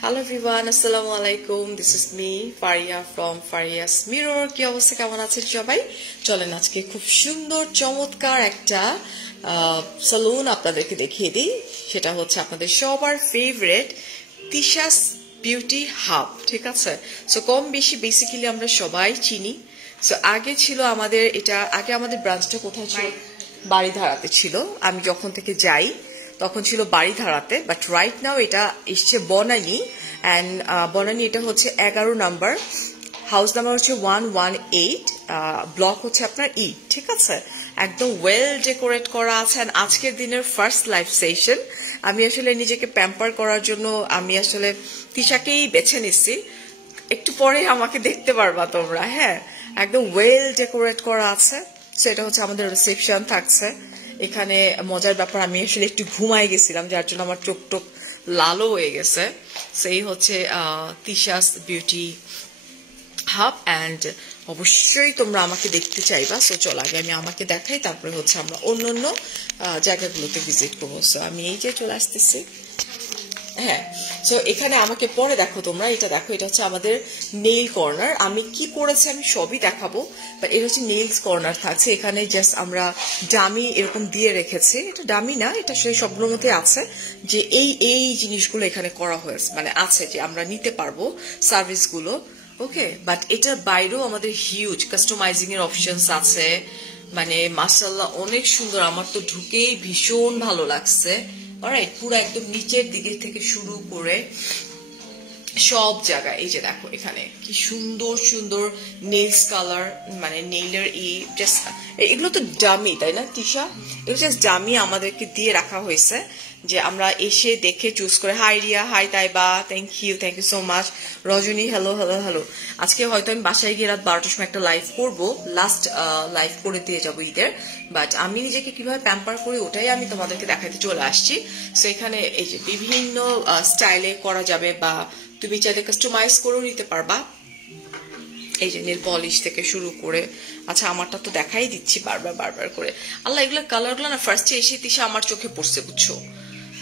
Hello everyone, assalamu alaikum. This is me, Faria from Faria's Mirror. কি অবস্থা, কেমন আছেন সবাই? চলেন আজকে খুব সুন্দর চমৎকার একটা সালুন আপনাদেরকে দেখিয়ে দিই। সেটা হচ্ছে আপনাদের সবার ফেভারিট তিশাস বিউটি হাব, ঠিক আছে? সো কম বেশি বেসিক্যালি আমরা সবাই চিনি। সো আগে ছিল আমাদের এটা, আগে আমাদের ব্রাঞ্চটা কোথায় ছিল? বাড়িধারাতে ছিল। আমি যখন থেকে যাই তখন ছিল বাড়িধারাতে, বাট রাইট নাও এটা এসছে বনানী। অ্যান্ড বনানী এটা হচ্ছে 11 নাম্বার, হাউস নাম্বার হচ্ছে 118, ব্লক হচ্ছে আপনার ই, ঠিক আছে? একদম ওয়েল ডেকোরেট করা আছে। অ্যান্ড আজকের দিনের ফার্স্ট লাইভ সেশন। আমি আসলে নিজেকে প্যাম্পার করার জন্য আমি আসলে তিশাকেই বেছে নিচ্ছি। একটু পরে আমাকে দেখতে পারবা তোমরা, হ্যাঁ, একদম ওয়েল ডেকোরেট করা আছে। সো এটা হচ্ছে আমাদের রিসেপশন থাকছে এখানে। মজার ব্যাপার, আমি আসলে একটু ঘুমাই গেছিলাম, যার জন্য আমার চোখ টোক লালও হয়ে গেছে। সেই হচ্ছে তিশাস বিউটি হাব। অ্যান্ড অবশ্যই তোমরা আমাকে দেখতে চাইবা। সো চল আগে আমি আমাকে দেখাই, তারপরে হচ্ছে আমরা অন্য অন্য জায়গাগুলোতে ভিজিট করবো। সো আমি এই যে চলে আসতেছি, হ্যাঁ। সো এখানে আমাকে পরে দেখো তোমরা, এটা দেখো, এটা হচ্ছে আমাদের নেইল কর্নার। আমি কি করেছি আমি সবই দেখাবো, বাট এটা হচ্ছে নেইলস কর্নার থাকছে এখানে। জাস্ট আমরা ডামি এরকম দিয়ে রেখেছি। এটা ডামি না, এটা সেই সবগুলোর মধ্যে আছে যে এই এই জিনিসগুলো এখানে করা হয়েছে, মানে আছে যে আমরা নিতে পারবো সার্ভিসগুলো, ওকে। বাট এটার বাইরেও আমাদের হিউজ কাস্টমাইজিং এর অপশনস আছে, মানে মাশাআল্লাহ অনেক সুন্দর। আমার তো ঢুকেই ভীষণ ভালো লাগছে। অলরাইট, পুরো একদম নিচের দিকে থেকে শুরু করে সব জায়গায় এই যে দেখো এখানে কি সুন্দর সুন্দর নেইলস কালার, মানে নেইলের জাস্ট এগুলো তো ডামি, তাই না তিশা? এগুলো জাস্ট ডামি আমাদেরকে দিয়ে রাখা হয়েছে যে আমরা এসে দেখে চুজ করে। Hi Riya, hi Taiba, thank you so much. Rajani, hello hello hello. আজকে হয়তো আমি বাসায় গিয়ে রাত 12টার সময় একটা লাইভ করবো, লাস্ট লাইভ করে দিয়ে যাবো ঈদের। বাট আমি নিজেকে কিভাবে প্যাম্পার করি ওটাই আমি তোমাদেরকে দেখাতে চলে আসছি। সো এখানে এই যে বিভিন্ন স্টাইলে করা যাবে, বা তুমি চাইলে কাস্টমাইজ করেও নিতে পারবা। এই যে নেল পলিশ থেকে শুরু করে, আচ্ছা আমারটা তো দেখাই দিচ্ছি বারবার বারবার করে। আল্লাহ, এগুলো কালারগুলো না ফার্স্টে এসে তিশা আমার চোখে পড়ছে, বুঝছো?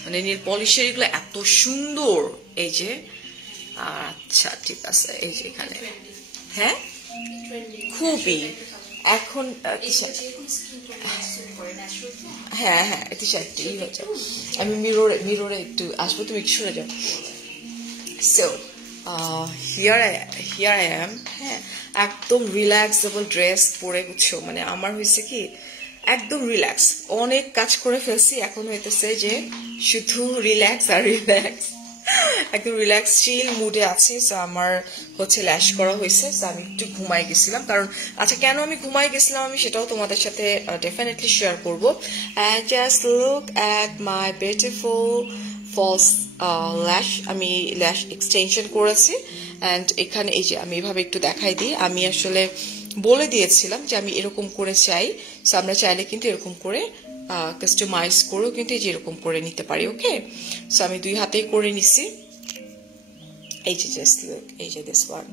মানে নেল পলিশের এগুলো এত সুন্দর। এই যে, আচ্ছা ঠিক আছে, এই যে এখানে, হ্যাঁ খুবই এখন হ্যাঁ হ্যাঁ তিশা একটু ই হয়ে যাও। আমি মিররে একটু আসবো, তুমি একটু সরে যাও। So, here I am, হ্যাঁ, একদম রিল্যাক্সেবল ড্রেস পরে, বুঝছো? মানে আমার হয়েছে কি একদম রিল্যাক্স, অনেক কাজ করে ফেলছি, এখন হইতেছে যে শুধু রিল্যাক্স আর রিল্যাক্স, একদম রিল্যাক্স চিল মুডে আছি। সো আমার হচ্ছে ল্যাশ করা হয়েছে। সো আমি একটু ঘুমাই গেছিলাম, কারণ আচ্ছা কেন আমি ঘুমাই গেছিলাম আমি সেটাও তোমাদের সাথে ডেফিনেটলি শেয়ার করবো। And just look at my beautiful false lash. আমি ল্যাশ এক্সটেনশন করেছি। অ্যান্ড এখানে এই যে আমি এভাবে একটু দেখাই দিই, আমি আসলে বলে দিয়েছিলাম যে আমি এরকম করে চাই। সো আমরা চাইলে কিন্তু এরকম করে কাস্টমাইজ করেও কিন্তু যেরকম করে নিতে পারি, ওকে। সো আমি দুই হাতেই করে নিছি। এই যে জাস্ট লুক, এই যে দিস ওয়ান,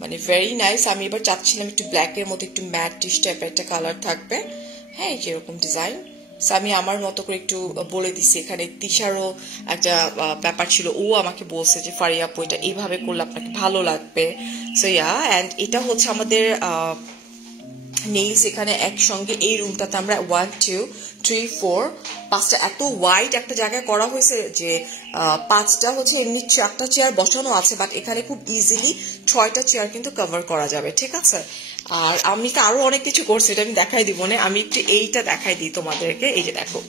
মানে ভেরি নাইস। আমি এবার চাচ্ছিলাম একটু ব্ল্যাকের মধ্যে একটু ম্যাটিশ টাইপের একটা কালার থাকবে, হ্যাঁ, এই যে এরকম ডিজাইন। সো আমি আমার মতো করে একটু বলে দিছি। এখানে তিশারও একটা ব্যাপার ছিল, ও আমাকে বলছে যে ফারিয়া আপু এটা এইভাবে করলে আপনাকে ভালো লাগবে। সো ইয়া, অ্যান্ড এটা হচ্ছে আমাদের নেইলস এখানে একসঙ্গে এই রুমটাতে আমরা 1 2 3 4 5টা এত ওয়াইড একটা জায়গায় করা হয়েছে যে 5টা হচ্ছে এমনি 4টা চেয়ার বসানো আছে, বাট এখানে খুব ইজিলি 6টা চেয়ার কিন্তু কভার করা যাবে, ঠিক আছে? আর আমি তো আরো অনেক কিছু করছি, এটা আমি দেখাই দিব না, আমি একটু এইটা দেখাই দিই তোমাদেরকে। এই যে দেখো,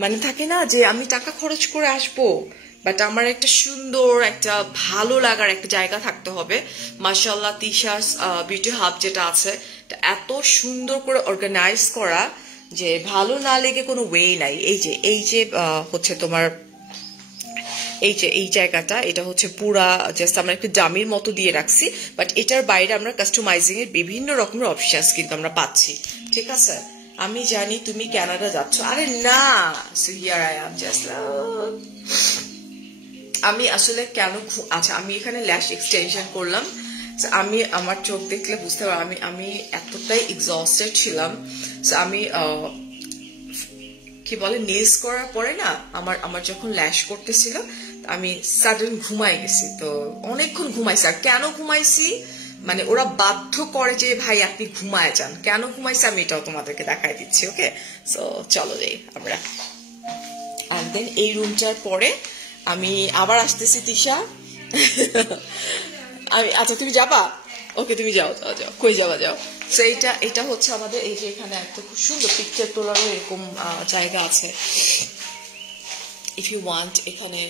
মানে থাকে না যে আমি টাকা খরচ করে আসবো, বাট আমার একটা সুন্দর একটা ভালো লাগার একটা জায়গা থাকতে হবে। মাশাআল্লাহ তিশাস বিউটি হাব যেটা আছে এত সুন্দর করে অর্গানাইজ করা যে ভালো না লেগে কোনো ওয়ে নাই। এই যে হচ্ছে তোমার এই যে এই জায়গাটা, এটা হচ্ছে পুরা জাস্ট আমরা একটু ডামির মতো দিয়ে রাখছি, বাট এটার বাইরে আমরা কাস্টমাইজিং এর বিভিন্ন রকমের অপশনস কিন্তু আমরা পাচ্ছি, ঠিক আছে? আমি জানি তুমি কানাডা যাচ্ছ, আরে না, so here I am just. আমি আসলে কেন, আচ্ছা আমি এখানে ল্যাশ এক্সটেনশন করলাম। আমি আমার চোখ দেখলে বুঝতে পারো আমি এতটাই এক্সস্টেড ছিলাম। আমি কি বলে নেলস করার পরে না আমার যখন ল্যাশ করতেছিল আমি সাডেন ঘুমাই গেছি, তো অনেকক্ষণ ঘুমাইছি। আর কেন ঘুমাইছি মানে ওরা বাধ্য করে যে ভাই আপনি ঘুমায় যান, কেন ঘুমাইছি আমি এটাও তোমাদেরকে দেখাই দিচ্ছি। ওকে, সো চলো যাই আমরা। আর দেন এই রুমটার পরে আমি আবার আসতেছি তিশা। আমি আচ্ছা তুমি যাবা? ওকে তুমি যাও যাও যাও, কই যাবা যাও। তো এটা হচ্ছে আমাদের এই যে এখানে একটা খুব সুন্দর পিকচার তোলারও এরকম জায়গা আছে। ইফ ইউ ওয়ান্ট এখানে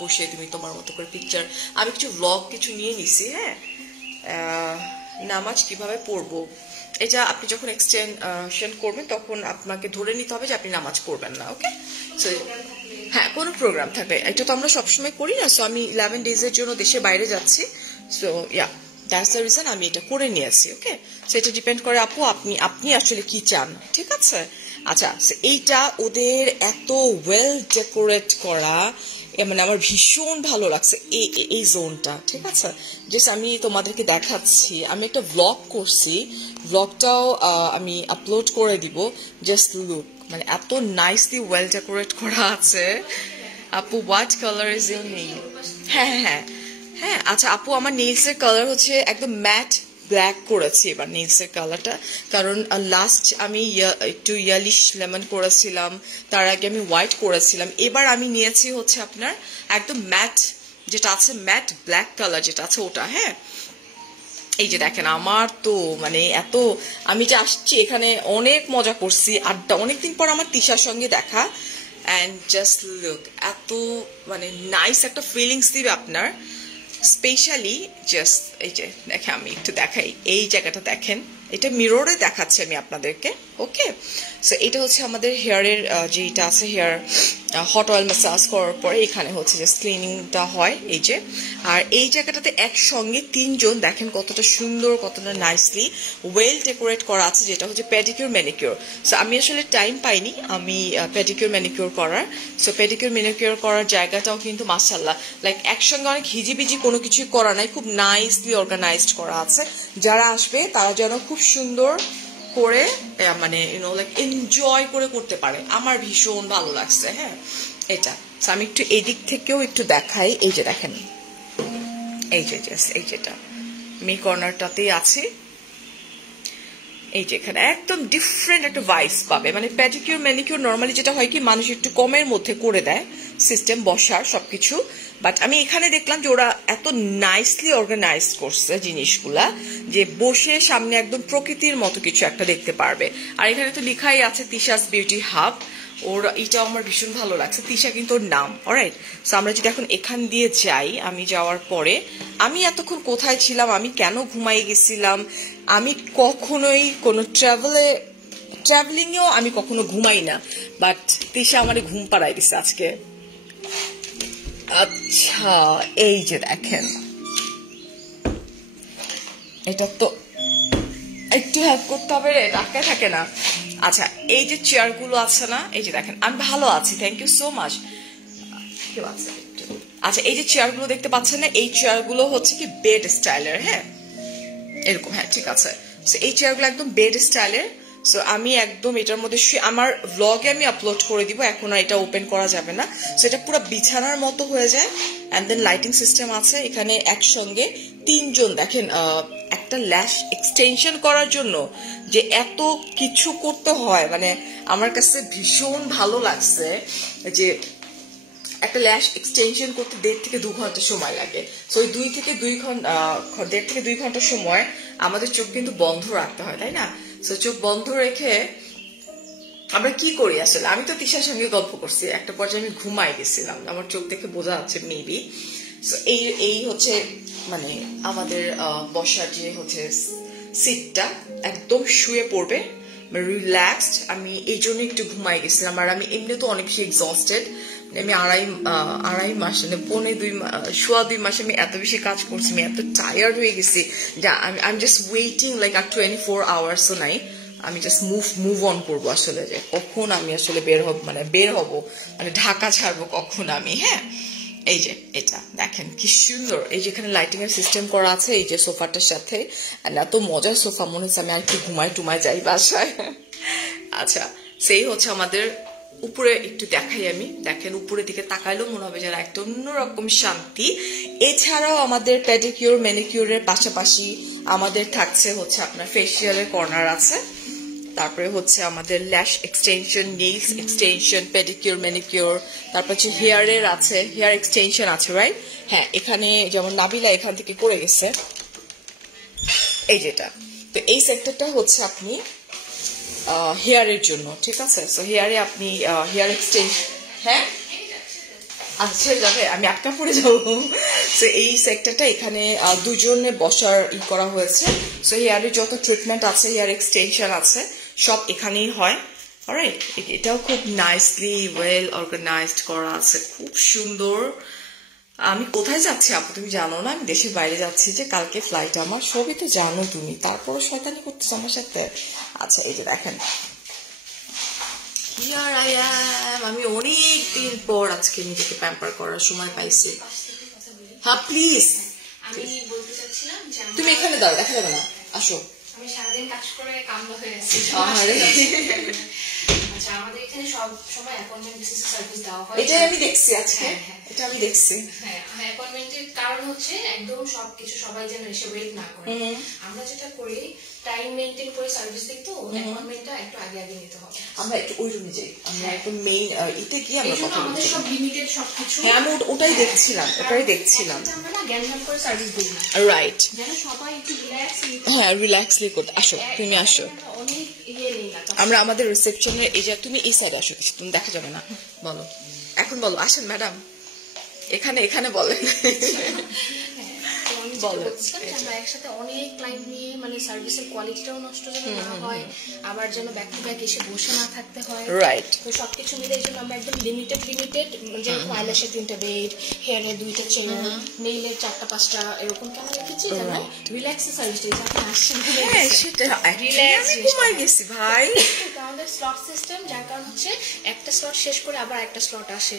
বসে তুমি তোমার মতো করে পিকচার, আমি কিছু ব্লগ কিছু নিয়ে নিছি। হ্যাঁ, নামাজ কিভাবে পড়বো এটা আপনি যখন এক্সটেনশন করবেন তখন আপনাকে ধরে নিতে হবে যে আপনি নামাজ পড়বেন না। ওকে, সো হ্যাঁ কোনো প্রোগ্রাম থাকবে, এটা তো আমরা সবসময় করি না। সো আমি 11 ডেজের জন্য দেশের বাইরে যাচ্ছি, so yeah that's the reason আমি এটা করে নিয়েছি। ওকে, সো এটা ডিপেন্ড করে আপু আপনি আসলে কি চান, ঠিক আছে। আচ্ছা, এইটা ওদের এত ওয়েল ডেকোরেট করা, মানে আমার ভীষণ ভালো লাগছে এই জোনটা, ঠিক আছে। জাস্ট আমি তোমাদেরকে দেখাচ্ছি, আমি একটা ব্লগ করছি, ব্লগটাও আমি আপলোড করে দিব। জাস্ট লুক, মানে এত নাইসলি ওয়েল ডেকোরেট করা আছে। আপু what colour is your nail? হ্যাঁ হ্যাঁ হ্যাঁ হ্যাঁ, আচ্ছা আপু আমার নেইলস এর কালার হচ্ছে একদম ম্যাট ব্ল্যাক করেছি এবার নেইলস এর কালারটা, কারণ লাস্ট আমি একটু ইয়ালিশ লেমন করেছিলাম, তার আগে আমি হোয়াইট করেছিলাম। এবার আমি নিয়েছি হচ্ছে আপনার একদম ম্যাট, যেটা আছে ম্যাট ব্ল্যাক কালার যেটা আছে ওটা। হ্যাঁ, এই যে দেখেন আমার তো মানে এত, আমি যে আসছি এখানে অনেক মজা করছি, আড্ডা, অনেকদিন পর আমার তিশার সঙ্গে দেখা। অ্যান্ড জাস্ট লুক, এত মানে নাইস একটা ফিলিংস দিবে আপনার। স্পেশালি জাস্ট এই যে দেখে, আমি একটু দেখাই এই জায়গাটা দেখেন, এটা মিররে দেখাচ্ছি আমি আপনাদেরকে। ওকে, সো এটা হচ্ছে আমাদের হেয়ারের যেটা আছে, হেয়ার হট অয়েল ম্যাসাজ করার পরে এখানে হচ্ছে জাস্ট ক্লিনিংটা হয় এই যে। আর এই জায়গাটাতে একসঙ্গে 3 জন, দেখেন কতটা সুন্দর, কতটা নাইসলি ওয়েল ডেকোরেট করা আছে, যেটা হচ্ছে পেডিকিউর ম্যানিকিউর। সো আমি আসলে টাইম পাইনি আমি পেডিকিউর ম্যানিকিউর করার। সো পেডিকিউর ম্যানিকিউর করার জায়গাটাও কিন্তু মাশাআল্লাহ লাইক একসঙ্গে অনেক হিজিবিজি কোনো কিছুই করা নাই, খুব নাইসলি অর্গানাইজড করা আছে। যারা আসবে তারা যেন খুব সুন্দর করে মানে ইউনো লাইক এনজয় করে করতে পারে, আমার ভীষণ ভালো লাগছে। হ্যাঁ, এটা আমি একটু এদিক থেকেও একটু দেখাই, এই যে দেখেন এই যে এই যেটা মি কর্নারটাতেই আছে, এই যে এখানে একদম ডিফারেন্ট একটা ভাইস পাবে। মানে প্যাডিকিউর ম্যানিকিউর নর্মালি যেটা হয় কি মানুষ একটু কমের মধ্যে করে দেয় সিস্টেম বসার সবকিছু, বাট আমি এখানে দেখলাম যে ওরা এত নাইসলি অর্গানাইজ করছে জিনিসগুলা যে বসে সামনে একদম প্রকৃতির মতো কিছু একটা দেখতে পারবে। আর এখানে তো লেখাই আছে তিশাস বিউটি হাব, ওর এটাও আমার ভীষণ ভালো লাগছে, তিশা কিন্তু ওর নাম। অলরাইট, সো আমরা যদি এখন এখান দিয়ে যাই, আমি যাওয়ার পরে আমি এতক্ষণ কোথায় ছিলাম, আমি কেন ঘুমাই গেছিলাম, আমি কখনোই কোনো ট্রাভেলিংয়েও আমি কখনো ঘুমাই না, বাট তিশা আমার ঘুম পাড়াই দিছে আজকে। আচ্ছা এই যে দেখেন, এটা তো একটু হেল্প করতে হবে রে, ডাক্তার থাকে না। আচ্ছা এই যে চেয়ার গুলো আছে না, এই যে দেখেন আমি ভালো আছি, থ্যাংক ইউ সো মাচ। আচ্ছা এই যে চেয়ার গুলো দেখতে পাচ্ছেন না, এই চেয়ার গুলো হচ্ছে কি বেড স্টাইলের। হ্যাঁ এরকম, হ্যাঁ ঠিক আছে। এই চেয়ার গুলো একদম বেড স্টাইলের। সো আমি একদম এটার মধ্যে আমার ব্লগে আমি আপলোড করে দিব, এখন এটা ওপেন করা যাবে না। সো এটা পুরো বিছানার মতো হয়ে যায়। অ্যান্ড দেন লাইটিং সিস্টেম আছে এখানে, একসঙ্গে 3 জন। দেখেন একটা ল্যাশ এক্সটেনশন করার জন্য যে এত কিছু করতে হয়, মানে আমার কাছে ভীষণ ভালো লাগছে যে একটা ল্যাশ এক্সটেনশন করতে 1.5 থেকে 2 ঘন্টা সময় লাগে। সো ওই 1.5 থেকে 2 ঘন্টা সময় আমাদের চোখ কিন্তু বন্ধ রাখতে হয়, তাই না? সো চোখ বন্ধ রেখে আমরা কি করি আসলে, আমি তো তিশার সঙ্গে গল্প করছি, একটা পর্যায়ে আমি ঘুমাই গেছিলাম, আমার চোখ দেখে বোঝা যাচ্ছে মেবি। সো এই হচ্ছে মানে আমাদের বসার যে হচ্ছে সিটটা, একদম শুয়ে পড়বে রিল্যাক্সড। আমি এই জন্য একটু ঘুমাই গেছিলাম, আর আমি এমনি তো অনেক বেশি এক্সস্টেড। আমি আড়াই মাস মানে 2.5 মাস আমি এত বেশি কাজ করছি, আমি এত টায়ার্ড হয়ে গেছি যা আমি জাস্ট ওয়েটিং লাইক আর 24 আওয়ার্সও নাই, আমি জাস্ট মুভ অন করবো আসলে, যে কখন আমি আসলে বের হব মানে ঢাকা ছাড়বো কখন আমি। হ্যাঁ এই যে এটা দেখেন কি সুন্দর, এই যেখানে লাইটিং এর সিস্টেম করা আছে এই যে সোফাটার সাথে, এত মজার সোফা, মনে হচ্ছে আমি আর একটু ঘুমাই যাই বাসায়। আচ্ছা সেই হচ্ছে আমাদের উপরে একটু দেখাই আমি, দেখেন উপরের দিকে তাকাইলেও মনে হবে যেন একটা অন্যরকম শান্তি। এছাড়াও আমাদের পেডিকিউর ম্যানিকিউরের পাশাপাশি আমাদের থাকছে হচ্ছে আপনার ফেসিয়ালের কর্নার আছে, তারপরে হচ্ছে আমাদের ল্যাশ extension, nails extension, pedicure manicure, তারপর হচ্ছে হেয়ারের আছে, হেয়ার এক্সটেনশন আছে, রাইট? হ্যাঁ, এখানে যেমন নাবিলা এখান থেকে করে গেছে এই যেটা, তো এই সেক্টরটা হচ্ছে আপনি হেয়ারের জন্য, ঠিক আছে? সো হেয়ারে আপনি হেয়ার এক্সটেনশন, হ্যাঁ আচ্ছা যাবে, আমি আটকা পড়ে যাবো। সো এই সেক্টরটা এখানে দুজনে বসার করা হয়েছে। সো হেয়ারে যত ট্রিটমেন্ট আছে, হেয়ার এক্সটেনশন আছে, সব এখানেই হয়। অলরাইট, এটাও খুব নাইসলি ওয়েল অর্গানাইজড করা আছে, খুব সুন্দর। আমি কোথায় যাচ্ছি আপু তুমি জানো না? আমি দেশের বাইরে যাচ্ছি, যে কালকে ফ্লাইট আমার, সবই তো জানো তুমি, তারপর শয়তানি করতেছো আমার সাথে। আচ্ছা এই যে দেখেন, Here I am. আমি অনেক দিন পর আজকে নিজেকে প্যাম্পার করার সময় পাইছি। হ্যাঁ প্লিজ, আমি বলতে চাচ্ছিলাম যে তুমি এখানে দাও, দেখা যাবে না, আসো। আমি সারাদিন কাজ করে কামলা হয়ে আছি। আচ্ছা, আমাদের এখানে সব সময় অ্যাপয়েন্টমেন্ট বেসিসে সার্ভিস দেওয়া হয়। এটা আমি দেখছি আজকে, এটা আমি দেখছি। হ্যাঁ, অ্যাপয়েন্টমেন্টের কারণ হচ্ছে একদম সবকিছু সবাই যেন এসে ওয়েট না করে। আমরা যেটা করি টাইম মেইনটেইন করে সার্ভিস দিই, তো অ্যাপয়েন্টমেন্টটা একটু আগে আগে নিতে হবে। আমরা একটু ওই রুমে যাই, আমরা একটু মেইন এতে কি আমরা কথা বলছি, আমাদের সব লিমিটেড সবকিছু। হ্যাঁ আমি ওটাই দেখছিলাম, ওটাই দেখছিলাম। আমরা না জ্ঞান করে সার্ভিস দিই না, রাইট? যেন সবাই একটু রিল্যাক্স, হ্যাঁ রিল্যাক্সলি করতে। আসো তুমি আসো, অনেক ইয়ে নেই না। আমরা আমাদের রিসেপশনে এই যে, তুমি এই সাইডে আসো, কিছু তুমি দেখা যাবে না, বলো এখন, বলো আসেন ম্যাডাম, এখানে এখানে বলেন। আমরা একসাথে অনেক ক্লায়েন্ট নিয়ে মানে সার্ভিসের কোয়ালিটিটাও নষ্ট যেন না হয়, আবার যেন ব্যাক টু ব্যাক এসে বসে না থাকতে হয়, রাইট? তো সবকিছু মিলে এই জন্য আমরা একদম লিমিটেড যেরকম আইল্যাশের 3টা বেড, হেয়ারের 2টা চেয়ার, নেইলের 4টা 5টা এরকম কেমন রেখেছি, যেন রিল্যাক্সে সার্ভিস দিই। আপনি আসছেন, হ্যাঁ সেটা রিল্যাক্স ঘুমাই গেছি ভাই। আমাদের স্লট সিস্টেম, যার কারণ হচ্ছে একটা স্লট শেষ করে আবার একটা স্লট আসে,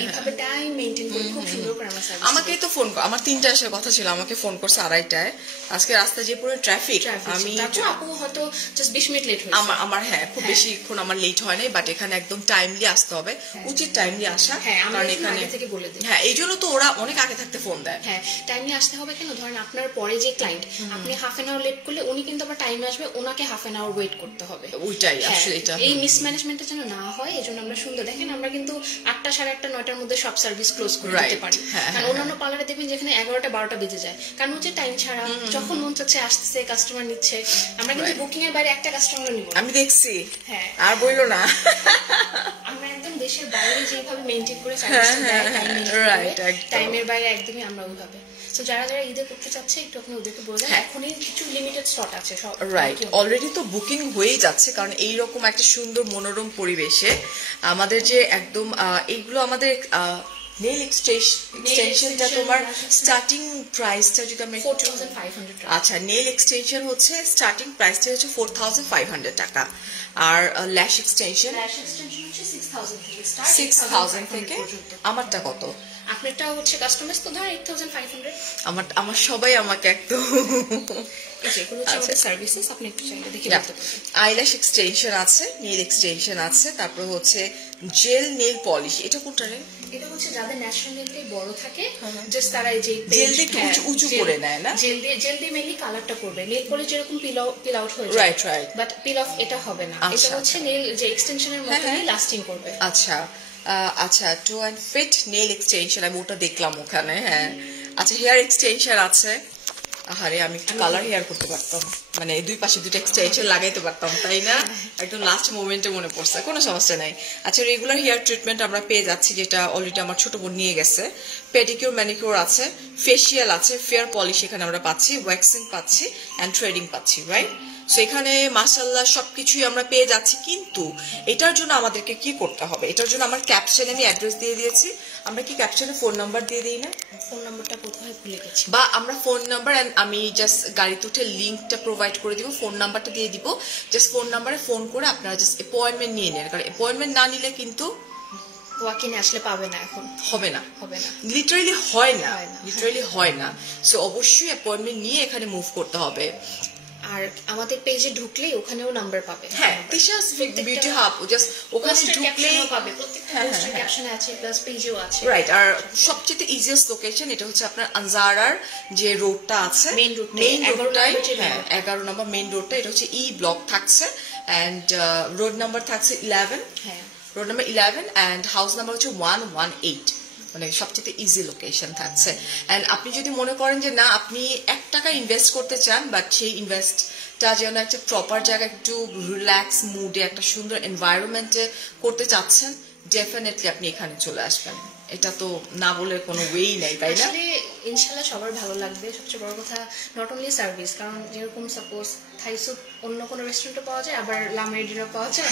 এইভাবে টাইম মেইনটেইন করে খুব সুন্দর করে আমরা সার্ভিস। আমাকে তো ফোন, আমার 3টা আসার কথা ছিল, আমাকে ফোন করছে 2:30টায়। আজকে রাস্তায় যে পুরো ট্রাফিক, আমি আপু হয়তো জাস্ট 20 মিনিট লেট হয়েছে আমার হ্যাঁ খুব বেশিক্ষণ আমার লেট হয় নাই, বাট এখানে একদম টাইমলি আসতে হবে, উচিত টাইমলি আসা, কারণ এখানে থেকে বলে দিই। হ্যাঁ এই জন্য তো ওরা অনেক আগে থাকতে ফোন দেয়। হ্যাঁ টাইমলি আসতে হবে। কেন, ধরেন আপনার পরে যে ক্লায়েন্ট, আপনি হাফ এন আওয়ার লেট করলে উনি কিন্তু আবার টাইমে আসবে, ওনাকে হাফ এন আওয়ার ওয়েট করতে হবে। ওইটাই আসলে এটা, এই মিসম্যানেজমেন্টটা যেন না হয়, এজন্য আমরা সুন্দর, দেখেন আমরা কিন্তু 8টা 8:30 9টার মধ্যে সব সার্ভিস ক্লোজ করে দিতে পারি। কারণ অন্যান্য পার্লারে দেখবেন যেখানে 11টা 12টা বেজে যায়, কারণ হচ্ছে টাইম ছাড়া, যখন মন চাচ্ছে আসতেছে, কাস্টমার নিচ্ছে। আমরা কিন্তু বুকিং এর বাইরে একটা কাস্টমার নিব, আমি দেখছি। হ্যাঁ আর বইলো না, আমরা একদম দেশের বাইরে যেভাবে মেইনটেইন করে সার্ভিস দেয়, টাইমের বাইরে একদমই আমরা ওইভাবে। তো যারা যারা ঈদে করতে চাচ্ছে একটু আপনি ওদেরকে বলে দেন, এখনই কিছু লিমিটেড স্লট আছে সব, রাইট? অলরেডি তো বুকিং হয়েই যাচ্ছে, কারণ এইরকম একটা সুন্দর মনোরম পরিবেশে আমাদের যে একদম এইগুলো আমাদের নেল এক্সটেনশনটা তোমার স্টার্টিং প্রাইসটা যদি আমরা 4500 টাকা। আচ্ছা, নেল এক্সটেনশন হচ্ছে স্টার্টিং প্রাইসটা হচ্ছে 4500 টাকা, আর ল্যাশ এক্সটেনশন হচ্ছে 6000 থেকে। আমারটা কত? আপনারটা হচ্ছে কাস্টমাইজ, তো ধর 8500। আমার সবাই আমাকে একদম সার্ভিসেস আপনি একটু চাইলে দেখে বলতে পারেন। আইল্যাশ এক্সটেনশন আছে, নেল এক্সটেনশন আছে, তারপর হচ্ছে জেল নেল পলিশ। এটা কোনটা রে? এটা হচ্ছে যাদের ন্যাচারাল নেলটাই বড় থাকে, জাস্ট তারা এই যে জেল দিয়ে একটু উঁচু করে নেয় না? জেল দিয়ে মেইনলি কালারটা করবে, নেল পলিশ যেরকম পিল আউট হয়ে যায়, right right, but pin of এটা হবে না। এটা হচ্ছে নেল যে এক্সটেনশনের মতোই লাস্টিং করবে। আচ্ছা আচ্ছা, two and fit nail extension, আমি ওটা দেখলাম ওখানে। হ্যাঁ আচ্ছা, হেয়ার এক্সটেনশন আছে। আরে আমি একটু কালার হেয়ার করতে পারতাম, মানে দুই পাশে দুটো এক্সটেনশন লাগাইতে পারতাম, তাই না? একদম লাস্ট মোমেন্টে মনে পড়ছে, কোনো সমস্যা নাই। আচ্ছা, রেগুলার হেয়ার ট্রিটমেন্ট আমরা পেয়ে যাচ্ছি, যেটা অলরেডি আমার ছোট বোন নিয়ে গেছে। পেডিকিউর ম্যানিকিউর আছে, ফেসিয়াল আছে, ফেয়ার পলিশ এখানে আমরা পাচ্ছি, ওয়্যাক্সিং পাচ্ছি, অ্যান্ড থ্রেডিং পাচ্ছি, রাইট? সো এখানে মাশাআল্লাহ সবকিছুই আমরা পেয়ে যাচ্ছি। কিন্তু এটার জন্য আমাদেরকে কি করতে হবে? এটার জন্য আমার ক্যাপশনে আমি অ্যাড্রেস দিয়ে দিয়েছি। আমরা কি ক্যাপশনে ফোন নাম্বার দিয়ে দিই না? ফোন নাম্বারটা কোথায় ভুলে গেছি, বা আমরা ফোন নাম্বার, আমি জাস্ট গাড়িতে উঠে লিঙ্কটা প্রোভাইড করে দিব, ফোন নাম্বারটা দিয়ে দিব। জাস্ট ফোন নাম্বারে ফোন করে আপনারা জাস্ট অ্যাপয়েন্টমেন্ট নিয়ে নেন, কারণ অ্যাপয়েন্টমেন্ট না নিলে কিন্তু ওয়াকিনে আসলে পাবে না, এখন হবে না, লিটারালি হয় না। সো অবশ্যই অ্যাপয়েন্টমেন্ট নিয়ে এখানে মুভ করতে হবে। আর আমাদের পেজে ঢুকলেই ওখানেও নাম্বার পাবে। হ্যাঁ, তিশাস বিউটি হাব জাস্ট ওখানে ঢুকলেই পাবে, প্রত্যেকটা পোস্টের ক্যাপশনে আছে প্লাস পেজেও আছে। রাইট। আর সবচেয়ে ইজিয়েস্ট লোকেশন এটা হচ্ছে আপনার আনজারার যে রোডটা আছে, মেইন রোডটাই, 11 নম্বর মেইন রোডটা, এটা হচ্ছে ই ব্লক থাকছে এন্ড রোড নাম্বার থাকছে 11, road number 11 and house number হচ্ছে 118, মানে সবচেয়ে ইজি লোকেশন থাকছে। এন্ড আপনি যদি মনে করেন যে না আপনি 1 টাকা ইনভেস্ট করতে চান, বাট সেই ইনভেস্টটা যেন একটা প্রপার জায়গায় একটু রিল্যাক্স মুডে একটা সুন্দর এনভায়রনমেন্টে করতে চাচ্ছেন, ডেফিনেটলি আপনি এখানে চলে আসবেন। এটা তো না বলে কোনো ওয়েই নাই, তাই না? আসলে ইনশাআল্লাহ সবার ভালো লাগবে। সবচেয়ে বড় কথা নট অনলি সার্ভিস, কারণ যেরকম সাপোজ থাই স্যুপ অন্য কোনো রেস্টুরেন্টে পাওয়া যায়, আবার লামেডিনও পাওয়া যায়।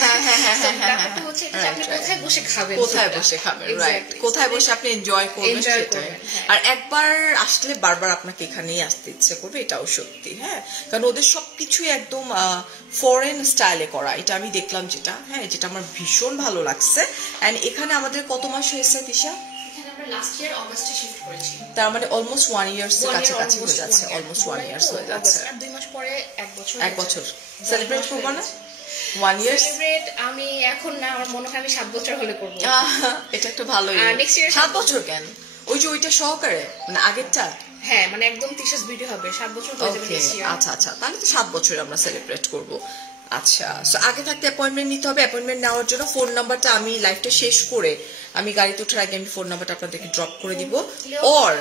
ব্যাপারটা হচ্ছে এটা আপনি কোথায় বসে খাবেন, রাইট, কোথায় বসে আপনি এনজয় করবেন সেটাই। আর একবার আসলে বারবার আপনাকে এখানেই আসতে ইচ্ছে করবে, এটাও সত্যি। হ্যাঁ, কারণ ওদের সবকিছুই একদম ফরেন স্টাইলে করা, এটা আমি দেখলাম যেটা, হ্যাঁ, যেটা আমার ভীষণ ভালো লাগছে। এন্ড এখানে আমাদের কত মাস হয়েছে তিশা? লাস্ট ইয়ার অগাস্টে শিফট করেছি, তার মানে অলমোস্ট 1 ইয়ার্স এর কাছাকাছি হয়ে যাচ্ছে, অলমোস্ট 1 ইয়ার্স হয়ে যাচ্ছে। আর 2 মাস পরে 1 বছর সেলিব্রেট করব না? 1 ইয়ার সেলিব্রেট আমি এখন না, আমার মনে হয় আমি 7 বছর হলে করব। এটা একটা ভালো। নেক্সট ইয়ার 7 বছর কেন? ওই যে ওইটা সহকারে, মানে আগেরটা? হ্যাঁ, মানে একদম তিশাস ভিডিও হবে 7 বছর হয়ে যাবে নেক্সট ইয়ার। আচ্ছা আচ্ছা, তাহলে তো 7 বছর আমরা সেলিব্রেট করব। আচ্ছা, সো আগে থাকতে অ্যাপয়েন্টমেন্ট নিতে হবে। অ্যাপয়েন্টমেন্ট নেওয়ার জন্য ফোন নাম্বারটা আমি লাইভটা শেষ করে আমি গাড়িতে ওঠার আগে আমি ফোন নাম্বারটা আপনাদেরকে ড্রপ করে দিব। অর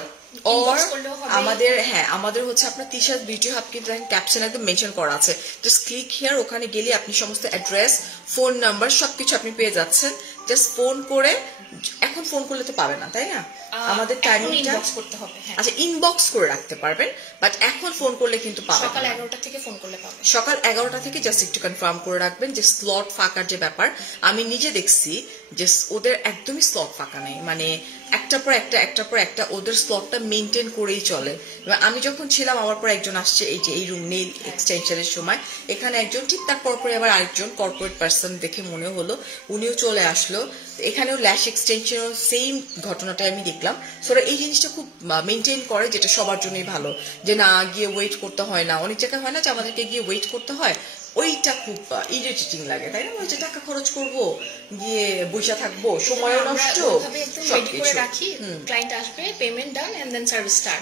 আমাদের হচ্ছে আপনার তিশাস বিউটি হাব কিন্তু ক্যাপশন একদম মেনশন করা আছে, জাস্ট ক্লিক হিয়ার, ওখানে গেলে আপনি সমস্ত অ্যাড্রেস, ফোন নাম্বার সবকিছু আপনি পেয়ে যাচ্ছেন। জাস্ট ফোন করে, এখন ফোন করলে তো পাবে না, তাই না? আমাদের টাইমিংটা করতে হবে। আচ্ছা, ইনবক্স করে রাখতে পারবেন, বাট এখন ফোন করলে কিন্তু পাবেন। সকাল 11টা থেকে ফোন করলে পাবেন। সকাল 11টা থেকে জাস্ট একটু কনফার্ম করে রাখবেন যে স্লট ফাঁকার যে ব্যাপার, আমি নিজে দেখছি যে ওদের একদমই স্লট ফাঁকা নেই, মানে একটার পর একটা ওদের স্লটটা মেনটেন করেই চলে। আমি যখন ছিলাম আমার পর একজন আসছে, এই যে এই রুম নেই এক্সটেনশনের সময়, এখানে একজন, ঠিক তার পরপরে আবার আরেকজন কর্পোরেট পার্সন দেখে মনে হলো, উনিও চলে আসলো। এখানেও ল্যাশ এক্সটেনশনও সেম ঘটনাটাই আমি দেখলাম। সো এই জিনিসটা খুব মেনটেন করে, যেটা সবার জন্যই ভালো, যে না গিয়ে ওয়েট করতে হয় না। অনেক জায়গায় হয় না যে আমাদেরকে গিয়ে ওয়েট করতে হয়, ওইটা খুব ইরিটেটিং লাগে, তাই না? ওই যে টাকা খরচ করব, গিয়ে বসে থাকবো, সময়ও নষ্ট, রাখি ক্লায়েন্ট আসবে, payment done and then service start.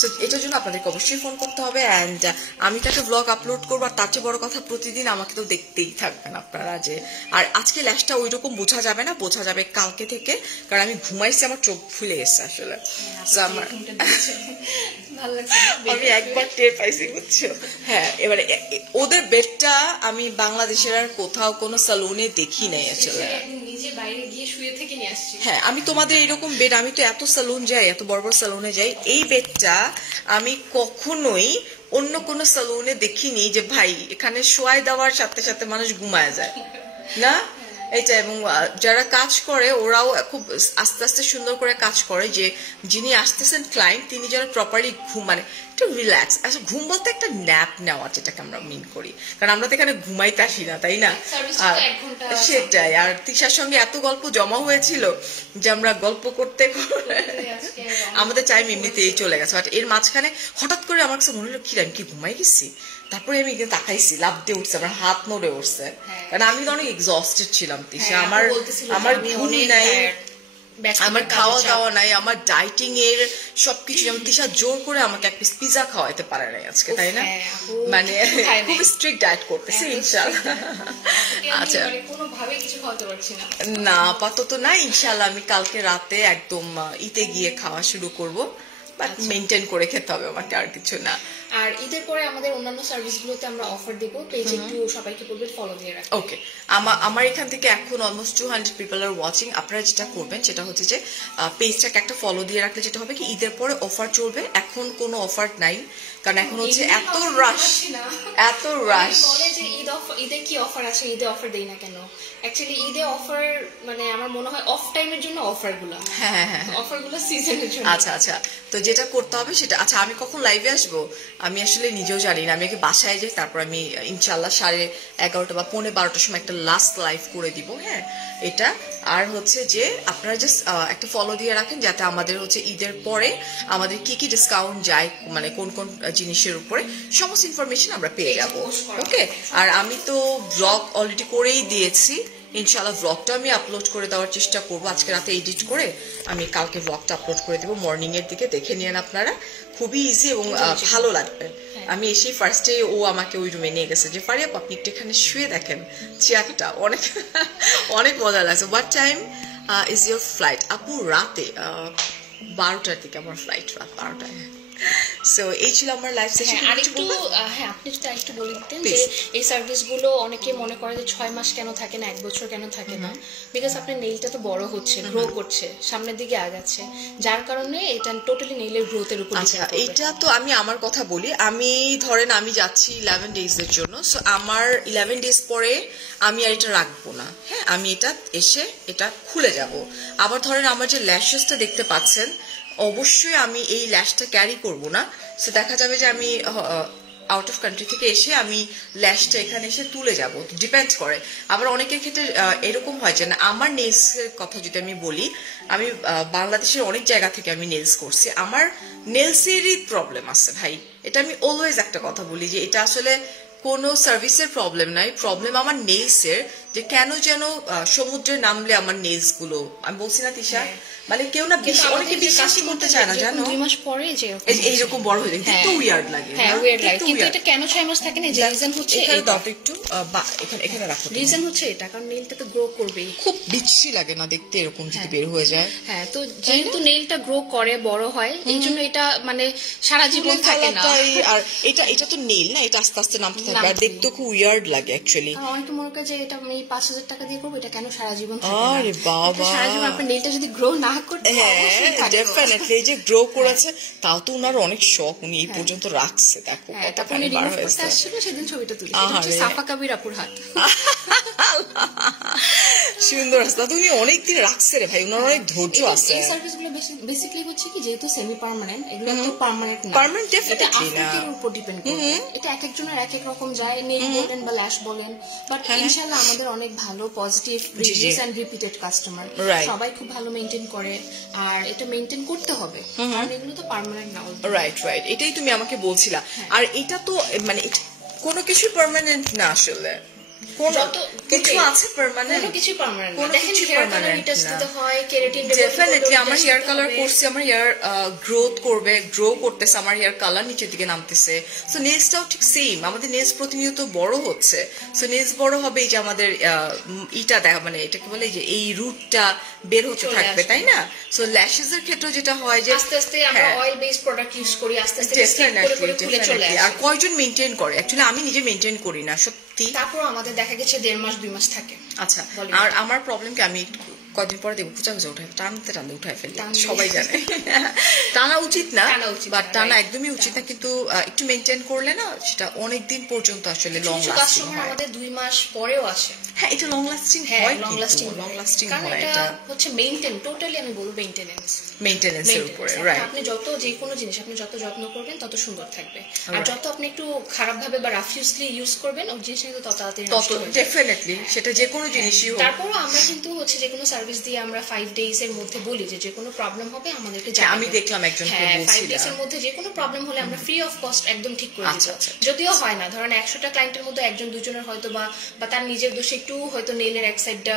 So এটার জন্য আপনাদেরকে অবশ্যই ফোন করতে হবে। এন্ড আমি তো একটা ব্লগ আপলোড করবো, আর তার চেয়ে বড় কথা প্রতিদিন আমাকে তো দেখতেই থাকবেন আপনারা। যে আর আজকে ল্যাশটা ওই রকম বোঝা যাবে না, বোঝা যাবে কালকে থেকে, কারণ আমি ঘুমাইছি, আমার চোখ ফুলে গেছে আসলে। আমার আমি একবার টের পাইছি, বুঝছো? হ্যাঁ, এবারে ওদের বেডটা আমি বাংলাদেশের আর কোথাও কোনো সালুনে দেখি নাই আসলে। হ্যাঁ, আমি তোমাদের এরকম বেড, আমি তো এত সালুন যাই, এত বড় বড় সালুনে যাই, এই বেডটা আমি কখনোই অন্য কোনো সালুনে দেখিনি যে ভাই এখানে শোয়াই দেওয়ার সাথে সাথে মানুষ ঘুমায় যায় না, এটা। এবং যারা কাজ করে ওরাও খুব আস্তে আস্তে সুন্দর করে কাজ করে, যে যিনি আসতেছেন ক্লায়েন্ট, তিনি যেন প্রপারলি মানে একটু রিল্যাক্স। আসলে ঘুম বলতে একটা ন্যাপ নেওয়া, যেটাকে আমরা মিন করি, কারণ আমরা তো এখানে ঘুমাইতে আসি না, তাই না? আর সেটাই। আর তিশার সঙ্গে এত গল্প জমা হয়েছিল যে আমরা গল্প করতে আমাদের টাইম এমনিতেই চলে গেছে। বাট এর মাঝখানে হঠাৎ করে আমার কাছে মনে হলো কি আমি কি ঘুমাই গেছি, তারপরে আমি তাকাইছি, লাভ দিয়ে উঠছে, আমার হাত নড়ে উঠছে, কারণ আমি তো অনেক এক্সস্টেড ছিলাম তিশা। আমার ঘুম নাই, আমার খাওয়া দাওয়া নাই, আমার ডাইটিং এর সবকিছু, যেমন তিশা জোর করে আমাকে এক পিস পিজা খাওয়াইতে পারে নাই আজকে, তাই না? মানে খুব স্ট্রিক্ট ডায়েট করতেছি ইনশাআল্লাহ। আচ্ছা, না আপাতত না, ইনশাআল্লাহ আমি কালকে রাতে একদম ইতে গিয়ে খাওয়া শুরু করব, বাট মেনটেন করে খেতে হবে আমাকে, আর কিছু না। আর ঈদের পরে আমাদের অন্যান্য সার্ভিসগুলোতে আমরা অফার দেব, পেজে একটু সবাইকে বলবেন ফলো দিয়ে রাখতে। ওকে, আমার এখান থেকে এখন অলমোস্ট 200 পিপল আর ওয়াচিং। আপনারা যেটা করবেন সেটা হচ্ছে যে পেজটাকে একটা ফলো দিয়ে রাখলে যেটা হবে কি, ঈদের পরে অফার চলবে। এখন কোনো অফার নাই, কারণ এখন হচ্ছে এত রাশ বলে যে ঈদে কি অফার আছে, ঈদে অফার দেই না কেন? অ্যাকচুয়ালি ঈদে অফার মানে আমার মনে হয় অফ টাইমের জন্য অফারগুলো। হ্যাঁ, অফারগুলো সিজনের জন্য। আচ্ছা আচ্ছা, তো যেটা করতে হবে সেটা, আচ্ছা আমি কখন লাইভে আসবো আমি আসলে নিজেও জানি না। আমি আগে বাসায় যাই, তারপর আমি ইনশাআল্লাহ 11:30 বা 11:15 সময় একটা লাস্ট লাইভ করে দিব। হ্যাঁ, এটা আর হচ্ছে যে আপনারা জাস্ট একটা ফলো দিয়ে রাখেন, যাতে আমাদের হচ্ছে ঈদের পরে আমাদের কি কি ডিসকাউন্ট যায়, মানে কোন কোন জিনিসের উপরে সমস্ত ইনফরমেশন আমরা পেয়ে যাব। ওকে, আর আমি তো ব্লগ অলরেডি করেই দিয়েছি, ইনশাআল্লাহ ব্লগটা আমি আপলোড করে দেওয়ার চেষ্টা করবো। আজকে রাতে এডিট করে আমি কালকে ব্লগটা আপলোড করে দেবো, মর্নিং এর দিকে দেখে নিয়েন আপনারা, খুবই ইজি এবং ভালো লাগবে। আমি এসেই ফার্স্টে ও আমাকে ওই রুমে নিয়ে গেছে যে ফারিয়া আপনি একটু এখানে শুয়ে দেখেন চেয়ারটা, অনেক অনেক মজা লাগছে। What time is your flight? আপু রাতে 12টার দিকে আমার ফ্লাইট, রাত 12টায়। সো এই ছিল আমার লাইভ সেশন। আরেকটু আপনি যদি একটু বলে দিতেন যে এই সার্ভিসগুলো অনেকে মনে করে যে 6 মাস কেন থাকে না, 1 বছর কেন থাকে না, বিকজ আপনার নেইলটা তো বড় হচ্ছে, গ্রো করছে, সামনের দিকে আগাচ্ছে, যার কারণে এটা টোটালি নেইলের গ্রোথের উপর ডিপেন্ড করবে। এটা তো আমি আমার কথা বলি, আমি ধরেন আমি যাচ্ছি 11 ডেজ এর জন্য, সো আমার 11 ডেজ পরে আমি আর এটা রাখবো না, হ্যাঁ আমি এটা এসে এটা খুলে যাব। আবার ধরেন আমার যে ল্যাশেসটা দেখতে পাচ্ছেন, অবশ্যই আমি এই ল্যাশটা ক্যারি করব না, সো দেখা যাবে যে আমি আউট অফ কান্ট্রি থেকে এসে আমি ল্যাশটা এখানে এসে তুলে যাব, ডিপেন্ড করে। আবার অনেকের ক্ষেত্রে এরকম হয় যে না, আমার নেলসের কথা যদি আমি বলি, আমি বাংলাদেশের অনেক জায়গা থেকে আমি নেলস করছি, আমার নেলসেরই প্রবলেম আছে ভাই। এটা আমি অলওয়েজ একটা কথা বলি যে এটা আসলে কোনো সার্ভিসের প্রবলেম নাই, প্রবলেম আমার নেলসের, যে কেন যেন সমুদ্রে নামলে আমার নেলস গুলো, আমি বলছি না তিশা, মানে কেউ না অনেকে বিশ্বাসই করতে চায় না, জানো 2 মাস পরে যে এইরকম বড় হয়ে যায়, একটু উইয়ার্ড লাগে। হ্যাঁ উইয়ার্ড লাগে, কিন্তু এটা কেন 6 মাস থাকে না, যে রিজন হচ্ছে এখানে দাও একটু, এখানে রাখো, রিজন হচ্ছে এটা, কারণ নেইলটা তো গ্রো করবেই, খুব বিচ্ছি লাগে না দেখতে এরকম যদি বের হয়ে যায়। হ্যাঁ, তো যেহেতু নেইলটা গ্রো করে বড় হয়, এই জন্য এটা মানে সারা জীবন থাকে না। আর এটা তো নেইল না, এটা আস্তে আস্তে নামতে থাকে, আর দেখতে খুব উইয়ার্ড লাগে অ্যাকচুয়ালি। অনেকে মনে করে যে এটা আমি 5,000 টাকা দিয়ে করবো, এটা কেন সারা জীবন থাকে না। আরে বাবা, সারা জীবন আপনার নেইলটা যদি গ্রো না করতে, ডেফিনেটলি যে গ্রো করেছে, তাও তো উনার অনেক শখ, উনি এই পর্যন্ত রাখছে। দেখো কতখানি বার হয়েছে, আসলে সেদিন ছবিটা তুলি, এটা হচ্ছে সাফা কাবির আপুর হাত। সুন্দর আছে, তুমি অনেকদিন রাখছে রে ভাই, উনার অনেক ধৈর্য আছে। এই সার্ভিসগুলো বেসিক্যালি হচ্ছে কি, যেহেতু সেমি পার্মানেন্ট, এগুলো তো পার্মানেন্ট না, পার্মানেন্ট ডেফিনেটলি না, এর উপর ডিপেন্ড করে। এটা এক একজনের এক এক রকম যায়, নেইল বলেন বা ল্যাশ বলেন, বাট ইনশাআল্লাহ আমাদের অনেক ভালো positive reviews and repeated customer, সবাই খুব ভালো মেইনটেইন করে, আর এটা মেইনটেইন করতে হবে, কারণ এগুলো তো পার্মানেন্ট না। রাইট, এটাই তুমি আমাকে বলছিলা। আর এটা তো মানে কোনো কিছু পার্মানেন্ট না, আসলে কিছু আছে পার্মানেন্ট, কোনো কিছু পার্মানেন্ট না। দেখেন হেয়ার কালার রিটাচ দিতে হয়, কেরাটিন ডেফিনেটলি আমার হেয়ার কালার করছি, আমার হেয়ার গ্রোথ করবে, গ্রো করতেছে, আমার হেয়ার কালার নিচের দিকে নামতেছে। সো নেলসটাও ঠিক সেম, আমাদের নেলস প্রতিনিয়ত বড় হচ্ছে, সো নেলস বড় হবে, এই যে আমাদের ইটা দেখা, মানে এটাকে বলে যে এই রুটটা বের হতে থাকবে, তাই না? সো ল্যাশেস এর ক্ষেত্রে যেটা হয় যে আস্তে আস্তে আমরা অয়েল বেস প্রোডাক্ট ইউজ করি, আস্তে আস্তে স্টিক করে করে খুলে চলে আসে। আর কয়জন মেইনটেইন করে? অ্যাকচুয়ালি আমি নিজে মেইনটেইন করি না সত্যি, তারপর আমাদের দেখা গেছে 1.5 মাস 2 মাস থাকে। আচ্ছা, আর আমার প্রবলেম কি, আমি কদিন পরে দেখবো খুঁজা উঠাই, টানতে উঠাই ফেলি, সবাই জানে। টানা উচিত না, বাট টানা একদমই উচিত না, কিন্তু একটু মেইনটেইন করলে না সেটা অনেকদিন পর্যন্ত আসলে লং লাস্টিং হয়। আমাদের 2 মাস পরেও আসে। হ্যাঁ, এটা লং লাস্টিং হয়, লং লাস্টিং হয়। এটা হচ্ছে মেইনটেইন, টোটালি আমি বলবো মেইনটেনেন্সের উপরে, রাইট। আপনি যত যে কোনো জিনিস আপনি যত যত্ন করবেন তত সুন্দর থাকবে, আর যত আপনি একটু খারাপ ভাবে বা রাফিউজলি ইউজ করবেন, ওই জিনিসটা কিন্তু তত তাড়াতাড়ি নষ্ট হয়ে যাবে। ডেফিনেটলি সেটা যে কোনো জিনিসই হোক। তারপরও আমরা কিন্তু হচ্ছে যে কোনো সার্ভিস দিয়ে আমরা 5 ডেজ এর মধ্যে বলি যে কোনো প্রবলেম হবে আমাদেরকে জানাবেন। আমি দেখলাম একজনকে বলছিল 5 ডেজ এর মধ্যে যে কোনো প্রবলেম হলে আমরা ফ্রি অফ কস্ট একদম ঠিক করে দিই। যদিও হয় না, ধরেন 100টা ক্লায়েন্টের মধ্যে একজন দুজনের হয়তো বা তার নিজের দোষে একটু হয়তো নেইলের এক সাইডটা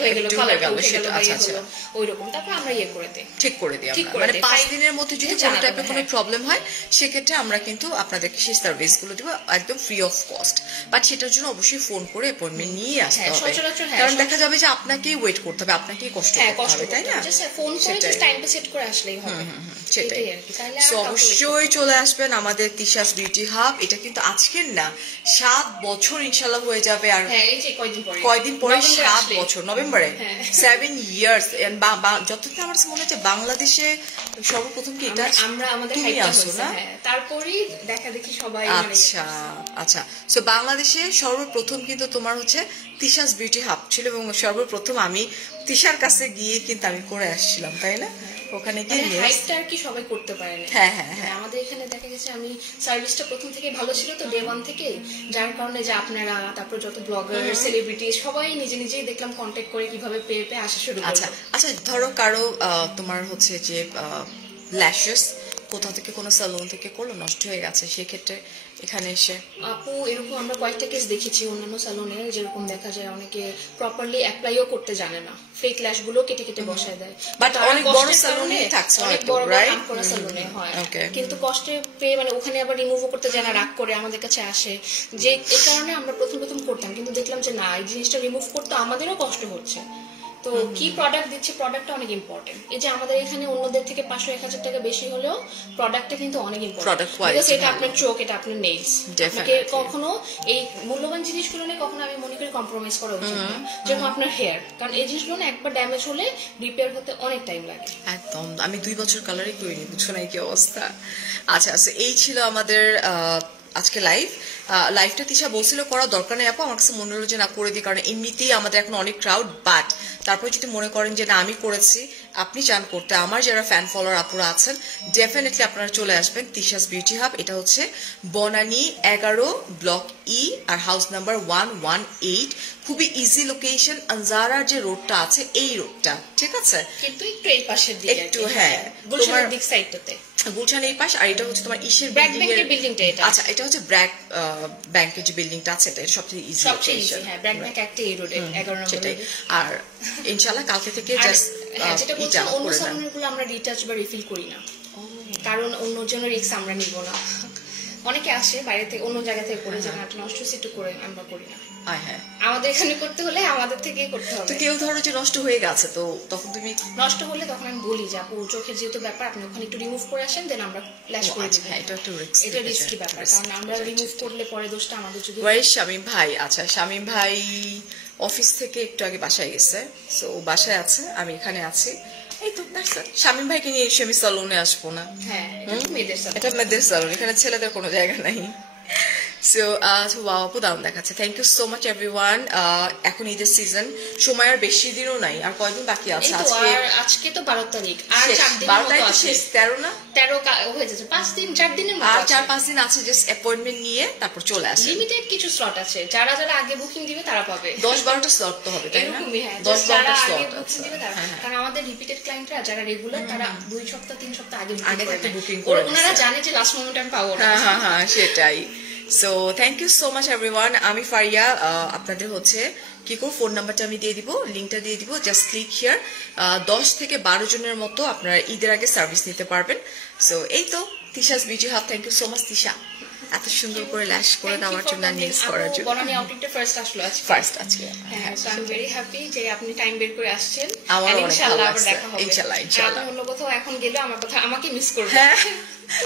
হয়ে গেল, কালারটা উঠে গেল বা হলো ওইরকম, তারপর আমরা করে দিই, ঠিক করে দিই আমরা। মানে 5 দিনের মধ্যে যদি কোনো টাইপের কোনো প্রবলেম হয়, সেক্ষেত্রে আমরা কিন্তু আপনাদেরকে সেই সার্ভিসগুলো দিব একদম ফ্রি অফ কস্ট। বাট সেটার জন্য অবশ্যই ফোন করে অ্যাপয়েন্টমেন্ট নিয়ে আসতে হবে, কারণ দেখা যাবে যে আপনাকেই ওয়েট করতে হবে, আপনাকেই কষ্ট করতে হবে, তাই না? ফোন করে জাস্ট টাইমটা সেট করে আসলেই হবে। সেটাই। সো অবশ্যই চলে আসবেন আমাদের তিশাস বিউটি হাব। এটা কিন্তু আজকের না, 7 বছর ইনশাআল্লাহ হয়ে যাবে। আর এই যে কয়দিন পরে 7 বছর, নভেম্বরে 7 ইয়ার্স। যতদিন আমার মনে হচ্ছে বাংলাদেশে সর্বপ্রথম কি এটা আমরা আমাদের হাইট আসো না, তারপরেই দেখা দেখি সবাই। আচ্ছা, সো বাংলাদেশে সর্বপ্রথম কিন্তু তোমার হচ্ছে তিশাস বিউটি হাব ছিল, এবং সর্বপ্রথম আমি তিশার কাছে গিয়ে কিন্তু আমি করে আসছিলাম, তাই না? ওখানে গিয়ে হাইটটা আর কি সবাই করতে পারে না। হ্যাঁ হ্যাঁ হ্যাঁ, আমাদের এখানে দেখা গেছে আমি সার্ভিসটা প্রথম থেকে ভালো ছিল তো ডে 1 থেকে, যার কারণে যে আপনারা তারপর যত ব্লগার সেলিব্রিটি সবাই নিজে নিজেই দেখলাম কন্টাক্ট করে কিভাবে পেয়ে পেয়ে আসা শুরু করলো। আচ্ছা আচ্ছা, ধরো কারো তোমার হচ্ছে যে ল্যাশেস কোথা থেকে কোনো সালুন থেকে করলো নষ্ট হয়ে গেছে, সেক্ষেত্রে এখানে এসে আপু এরকম আমরা কয়েকটা কেস দেখেছি অন্যান্য সালুনে, যেরকম দেখা যায় অনেকে প্রপারলি অ্যাপ্লাইও করতে জানে না, ফেক ল্যাশ গুলো কেটে কেটে বসায় দেয়। বাট অনেক বড় সালুনে থাকছে, অনেক বড় বড় সালুনে হয়, কিন্তু কষ্টে পেয়ে মানে ওখানে আবার রিমুভও করতে জানা, রাগ করে আমাদের কাছে আসে, যে এই কারণে আমরা প্রথম করতাম, কিন্তু দেখলাম যে না, এই জিনিসটা রিমুভ করতে আমাদেরও কষ্ট হচ্ছে। তো কি প্রোডাক্ট দিচ্ছে, প্রোডাক্টটা অনেক ইম্পর্টেন্ট। এই যে আমাদের এখানে অন্যদের থেকে 500-1000 টাকা বেশি হলেও প্রোডাক্টটা কিন্তু অনেক ইম্পর্টেন্ট, বিকজ এটা আপনার চোখ, এটা আপনার নেইলস। আপনাকে কখনো এই মূল্যবান জিনিসগুলো নিয়ে কখনো আমি মনে করি কম্প্রোমাইজ করা উচিত না, যেমন আপনার হেয়ার, কারণ এই জিনিসগুলো একবার ড্যামেজ হলে রিপেয়ার হতে অনেক টাইম লাগে। একদম, আমি 2 বছর কালারই করিনি, বুঝছো না কি অবস্থা। আচ্ছা আচ্ছা, এই ছিল আমাদের আজকে লাইভটা তিশা বলছিল করার দরকার নেই আপু, আমার কাছে মনে হলো যে না করে দিই, কারণ এমনিতেই আমাদের এখন অনেক ক্রাউড। বাট তারপরে যদি মনে করেন যে না আমি করেছি, আপনি চান করতে, আমার যারা ফ্যান ফলোয়ার আপুরা আছেন ডেফিনেটলি আপনারা চলে আসবেন তিশাস বিউটি হাব। এটা হচ্ছে বনানী 11 ব্লক ই আর হাউস নাম্বার 118। খুবই ইজি লোকেশন, আনজারার যে রোডটা আছে এই রোডটা, ঠিক আছে, কিন্তু একটু এই পাশের দিকে একটু, হ্যাঁ তোমার দিক সাইডটাতে গুলশান এই পাশ, আর এটা হচ্ছে তোমার ইসের বিল্ডিংটা। এটা আচ্ছা, এটা হচ্ছে ব্র্যাক ব্যাংকের যে বিল্ডিংটা আছে, এটা সবচেয়ে ইজি লোকেশন। হ্যাঁ, ব্র্যাক ব্যাংক একটা এই রোডে 11 নম্বর। সেটাই। আর ইনশাআল্লাহ কালকে থেকে জাস্ট যেটা বলছি, অন্য সালুনগুলো আমরা রিটাচ বা রিফিল করি না, কারণ অন্য জনের রিস্ক আমরা নিব না। অনেকে আসে বাইরে থেকে, অন্য জায়গা থেকে করে, যে নাটক নষ্ট হচ্ছে একটু করে, আমরা করি না। আমাদের এখানে করতে হলে আমাদের থেকেই করতে হবে। তো কেউ ধরো যে নষ্ট হয়ে গেছে, তো তখন তুমি নষ্ট হলে তখন আমি বলি যে আপু চোখের যেহেতু ব্যাপার, আপনি ওখানে একটু রিমুভ করে আসেন, দেন আমরা ল্যাশ করে দিব। এটা একটু এটা রিস্কি ব্যাপার, কারণ আমরা রিমুভ করলে পরে দোষটা আমাদের। যদি শামীম ভাই, আচ্ছা শামীম ভাই অফিস থেকে একটু আগে বাসায় গেছে, সো বাসায় আছে, আমি এখানে আছি, এই তো। শামীম ভাইকে নিয়ে এসে আমি সালুনে আসবো না? হ্যাঁ, এটা মেয়েদের সালুন, এখানে ছেলেদের কোনো জায়গা নাই। সো আপু দারুণ দেখাচ্ছে, thank you so much everyone. এখন ঈদের সিজন, সময় আর বেশি দিনও নাই, আর কয়দিন বাকি আছে? আজকে তো 12 তারিখ, আর 4 দিন 12 তারিখ শেষ, 13 না 13 হয়ে যাচ্ছে, 5 দিন 4 দিনের মতো, আর 4-5 দিন আছে, জাস্ট অ্যাপয়েন্টমেন্ট নিয়ে তারপর চলে আসে। লিমিটেড কিছু স্লট আছে, যারা যারা আগে বুকিং দিবে তারা পাবে। 10-12টা স্লট তো হবে, তাই না? 10-12টা স্লট আছে, কারণ আমাদের রিপিটেড ক্লায়েন্টরা যারা রেগুলার, তারা 2 সপ্তাহ 3 সপ্তাহ আগে বুকিং করে, ওনারা জানে যে লাস্ট মোমেন্টে আমি পাবো না। হ্যাঁ সেটাই। So thank you so much everyone. আমি ফারিয়া, আপনাদের হচ্ছে কি করব, ফোন নাম্বারটা আমি দিয়ে দিব, লিঙ্কটা দিয়ে দিব, জাস্ট ক্লিক হিয়ার। 10 থেকে 12 জনের মতো আপনারা ঈদের আগে সার্ভিস নিতে পারবেন। সো এই তো Tisha's beauty hub, thank you so much Tisha, এত সুন্দর করে ল্যাশ করে দেওয়ার জন্য, নেলস করার জন্য। বনানী আউটলেটটা ফার্স্ট আজকে। হ্যাঁ, so I am very happy যে আপনি টাইম বের করে আসছেন। ইনশাআল্লাহ আবার দেখা হবে, ইনশাআল্লাহ। অন্য কোথাও এখন গেলে আমার কথা আমাকে মিস করবে। হ্যাঁ,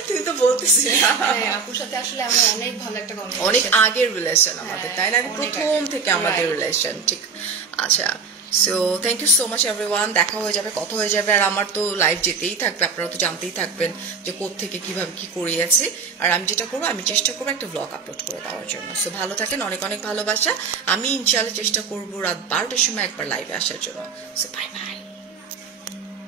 তুমি তো বলতেছি। হ্যাঁ, আপুর সাথে আসলে আমার অনেক ভালো একটা কমিউনিকেশন, অনেক আগের রিলেশন আমাদের, তাই না? প্রথম থেকে আমাদের রিলেশন, ঠিক। আচ্ছা, so thank you so much everyone. দেখা হয়ে যাবে, কথা হয়ে যাবে, আর আমার তো লাইভ যেতেই থাকবে, আপনারা তো জানতেই থাকবেন যে কোত্থেকে কিভাবে কি করিয়েছি। আর আমি যেটা করবো, আমি চেষ্টা করবো একটা ব্লগ আপলোড করে দেওয়ার জন্য। সো ভালো থাকেন, অনেক অনেক ভালোবাসা। আমি ইনশাআল্লাহ চেষ্টা করবো রাত 12টার সময় একবার লাইভে আসার জন্য। So bye bye.